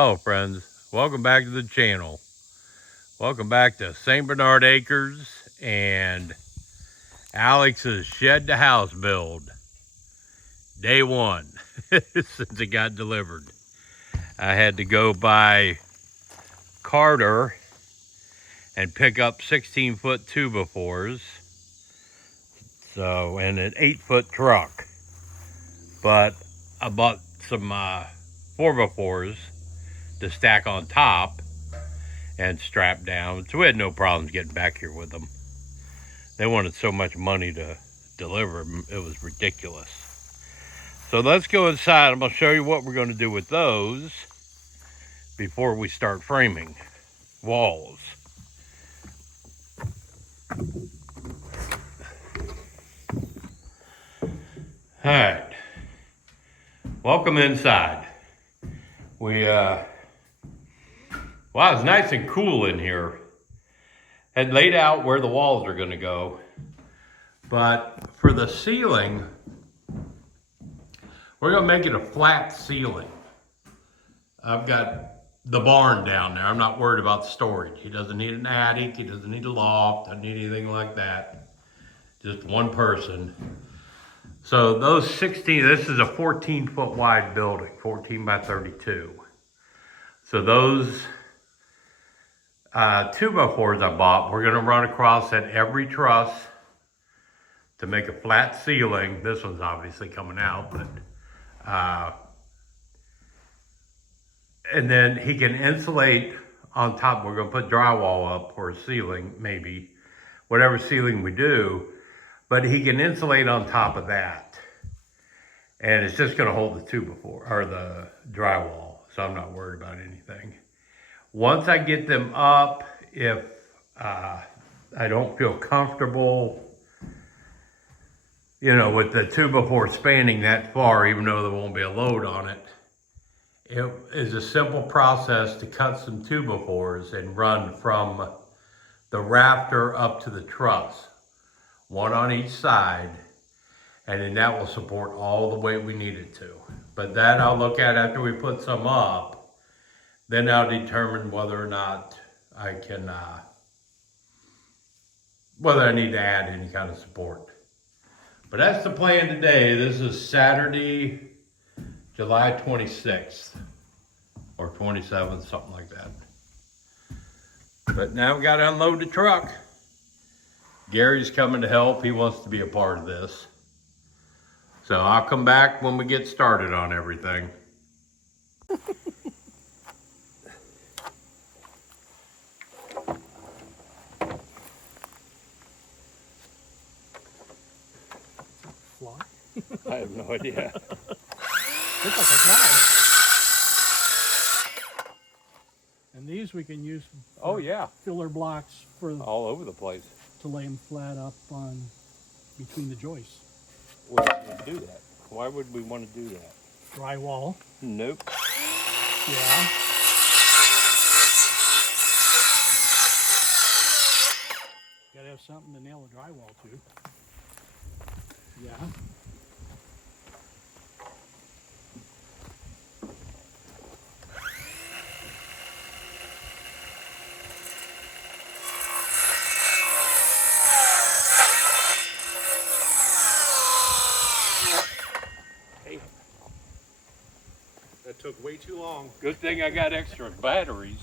Hello friends, welcome back to the channel. Welcome back to St. Bernard Acres and Alex's shed to house build. Day one, since it got delivered. I had to go by Carter and pick up 16-foot 2x4s. So, and an 8-foot truck. But I bought some 4x4s to stack on top and strap down. So we had no problems getting back here with them. They wanted so much money to deliver them, it was ridiculous. So let's go inside. I'm going to show you what we're going to do with those before we start framing walls. All right, welcome inside. Well, it's nice and cool in here. Had laid out where the walls are going to go, but for the ceiling, we're going to make it a flat ceiling. I've got the barn down there. I'm not worried about storage. He doesn't need an attic. He doesn't need a loft. Doesn't need anything like that. Just one person. So those 16, this is a 14-foot wide building, 14 by 32. So those 2x4s I bought, we're gonna run across at every truss to make a flat ceiling. This one's obviously coming out, but and then he can insulate on top. We're gonna put drywall up or a ceiling, maybe, whatever ceiling we do, but he can insulate on top of that. And it's just gonna hold the 2x4 or the drywall, so I'm not worried about anything. Once I get them up, if I don't feel comfortable, with the 2x4 spanning that far, even though there won't be a load on it, it is a simple process to cut some 2x4s and run from the rafter up to the truss, one on each side, and then that will support all the weight we need it to. But that I'll look at after we put some up, then I'll determine whether or not I can, whether I need to add any kind of support. But that's the plan today. This is Saturday, July 26th. Or 27th, something like that. But now we gotta unload the truck. Gary's coming to help. He wants to be a part of this. So I'll come back when we get started on everything. Fly? I have no idea. Looks like a fly. And these we can use Oh yeah, filler blocks for all over the place. to lay them flat up on between the joists. We would do that. Why would we want to do that? Drywall. Nope. Yeah. Gotta have something to nail the drywall to. Yeah. That took way too long. Good thing I got extra batteries.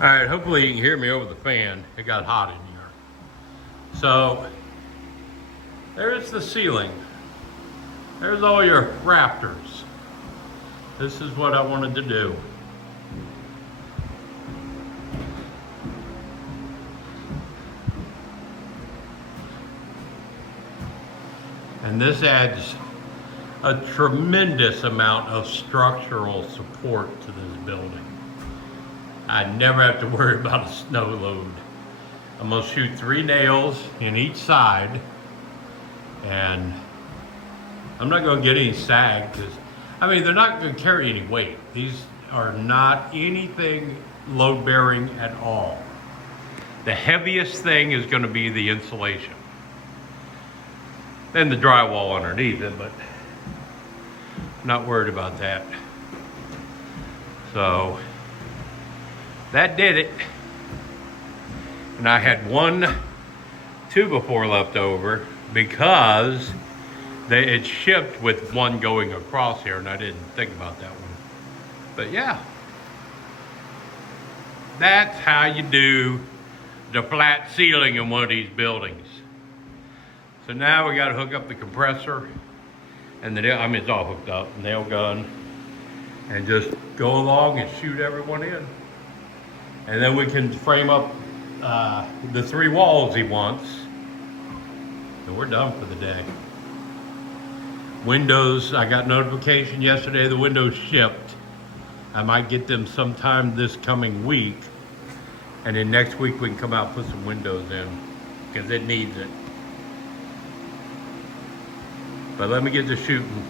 All right, hopefully you can hear me over the fan. It got hot in here. So there's the ceiling. There's all your rafters. This is what I wanted to do. And this adds a tremendous amount of structural support to this building. I never have to worry about a snow load. I'm gonna shoot 3 nails in each side, and I'm not gonna get any sag, because, I mean, they're not gonna carry any weight. These are not anything load bearing at all. The heaviest thing is gonna be the insulation. And the drywall underneath it, but not worried about that. So that did it. And I had 1 2x4 left over because it shipped with 1 going across here, and I didn't think about that one. But yeah, that's how you do the flat ceiling in one of these buildings. So now we got to hook up the compressor and it's all hooked up, nail gun, and just go along and shoot everyone in. And then we can frame up the 3 walls he wants. And we're done for the day. Windows, I got notification yesterday the windows shipped. I might get them sometime this coming week. And then next week we can come out and put some windows in, because it needs it. But let me get to shooting.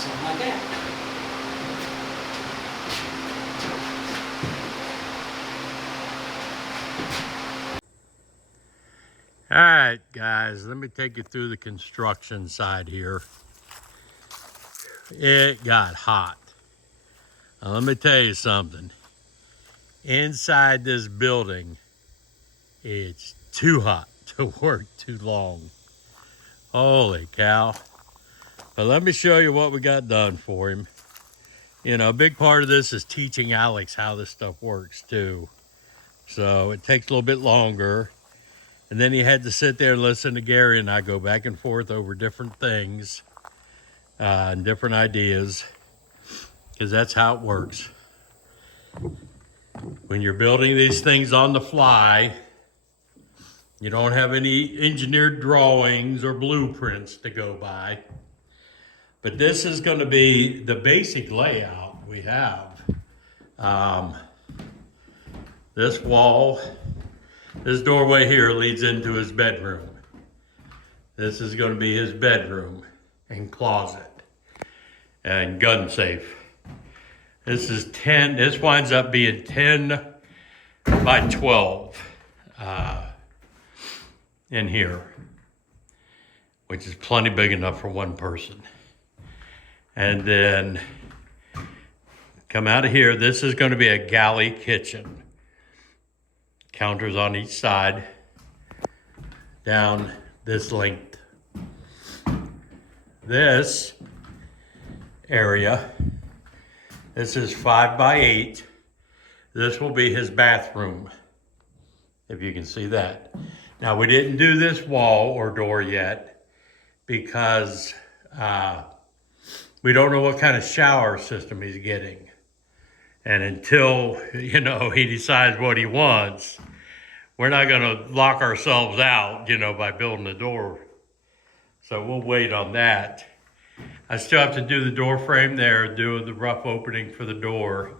Something like that. All right, guys, let me take you through the construction side here. It got hot. Now, let me tell you something. Inside this building, it's too hot to work too long. Holy cow. But let me show you what we got done for him. You know, a big part of this is teaching Alex how this stuff works too. So it takes a little bit longer. And then he had to sit there and listen to Gary and I go back and forth over different things and different ideas, because that's how it works. When you're building these things on the fly, you don't have any engineered drawings or blueprints to go by. But this is going to be the basic layout we have. This wall, this doorway here leads into his bedroom. This is going to be his bedroom and closet and gun safe. This winds up being 10 by 12 in here, which is plenty big enough for one person. And then come out of here, this is going to be a galley kitchen. Counters on each side, down this length. This area, this is 5 by 8. This will be his bathroom, if you can see that. Now, we didn't do this wall or door yet because we don't know what kind of shower system he's getting. And until, you know, he decides what he wants, we're not going to lock ourselves out, you know, by building a door. So we'll wait on that. I still have to do the door frame there, do the rough opening for the door.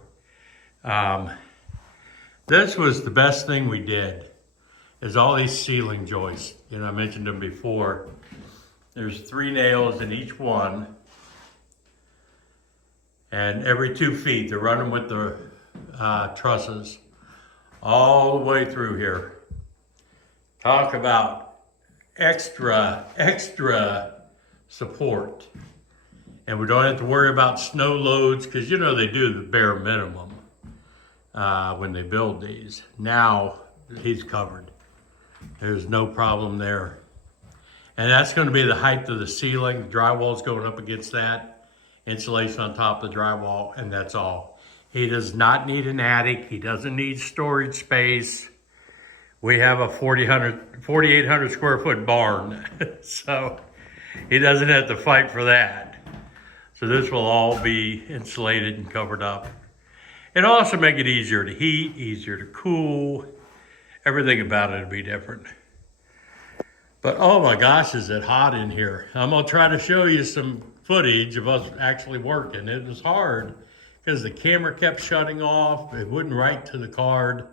This was the best thing we did, is all these ceiling joists. You know, I mentioned them before. There's 3 nails in each one. And every 2 feet, they're running with the trusses all the way through here. Talk about extra support. And we don't have to worry about snow loads, because you know they do the bare minimum when they build these. Now he's covered. There's no problem there. And that's going to be the height of the ceiling. The drywall's going up against that. Insulation on top of the drywall, and that's all. He does not need an attic. He doesn't need storage space. We have a 4,800 square foot barn, so he doesn't have to fight for that. So this will all be insulated and covered up. It'll also make it easier to heat, easier to cool. Everything about it will be different. But oh my gosh, is it hot in here. I'm gonna try to show you some footage of us actually working. It was hard because the camera kept shutting off. It wouldn't write to the card.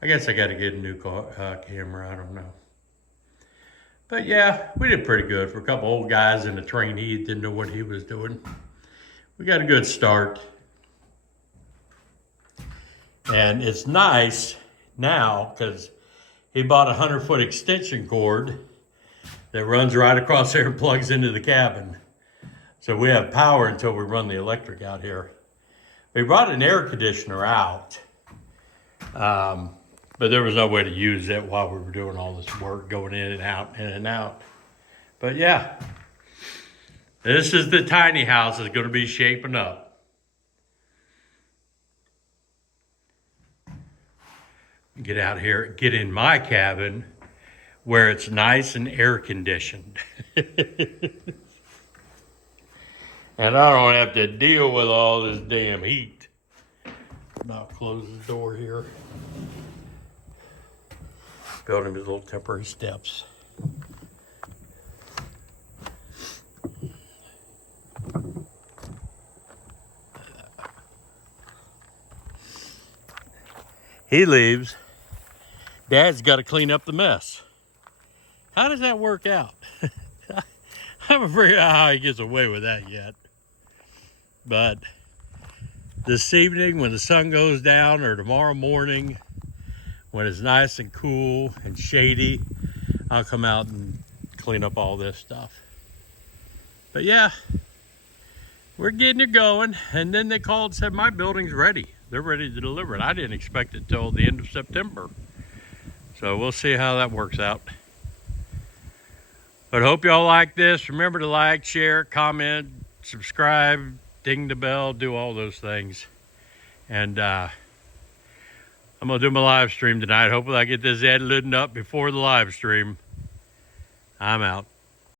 I guess I got to get a new camera. I don't know. But yeah, we did pretty good for a couple old guys and a trainee that didn't know what he was doing. We got a good start. And it's nice now because he bought a 100-foot extension cord that runs right across there and plugs into the cabin. So we have power until we run the electric out here. We brought an air conditioner out, but there was no way to use it while we were doing all this work, going in and out, in and out. But yeah, this is the tiny house that's going to be shaping up. Get out here, get in my cabin where it's nice and air conditioned. And I don't have to deal with all this damn heat. Now close the door here. Build him his little temporary steps. He leaves. Dad's got to clean up the mess. How does that work out? I haven't figured out how he gets away with that yet. but this evening when the sun goes down, or tomorrow morning when it's nice and cool and shady, I'll come out and clean up all this stuff. But yeah, we're getting it going. And then they called and said my building's ready. They're ready to deliver it. I didn't expect it till the end of September. So we'll see how that works out. But hope y'all like this. Remember to like, share, comment, subscribe, ding the bell, do all those things. And I'm going to do my live stream tonight. Hopefully I get this edited up before the live stream. I'm out.